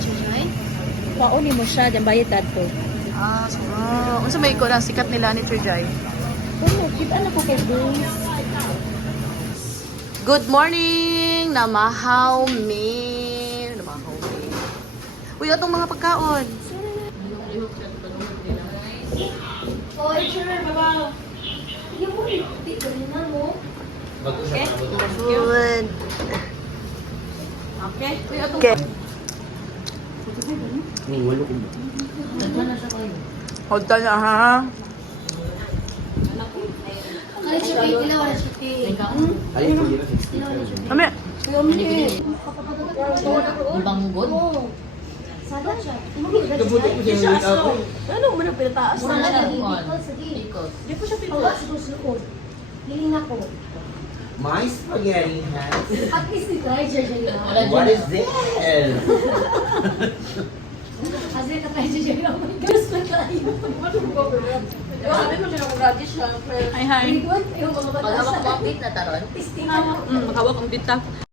Chijay. Pauni mo siya, dyan bayad dadto. Ah, so, unsa may ko lang sikat nila ni Trijay. Kung kita na ko kay Grace. Good morning! Namahaw me. Namahaw me. Uy, atong mga pagkaon. Oy, sure, baba. Yung mo, hindi ko rin na mo. Okay? Good. Okay? Uy, atong... Okay. Hold na ha. Ay, siya kayo, ilaw na siya kayo. Kami. Banggod? Oo. Sada siya. Ano mo na pinataas Sada siya. Ikot. Di po siya pinataas. Hiling ako. My spaghetti has. At least try siya. What is this? Kasi katry siya. Oh my gosh, nagkain. Sabi mo siya ng radish siya. Hi, hi. Yung mga batasan. Pag-awak mo, update na taron. Testing ako. Makawak ang bita.